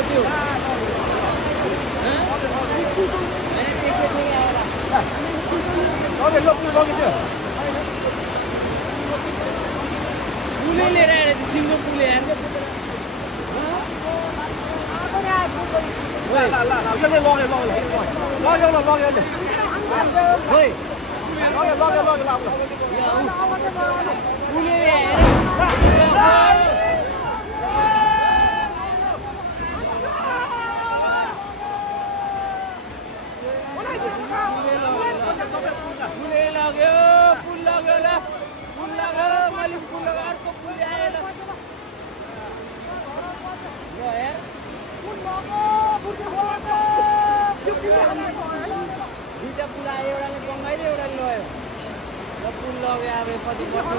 त्यो पुलै लिएर आएर चाहिँ सिङ्गो पुल आएर दुईटा पुल आयो एउटाले बङ्गाइले एउटाले लयो र पुल लग्यो अब कति पर्छ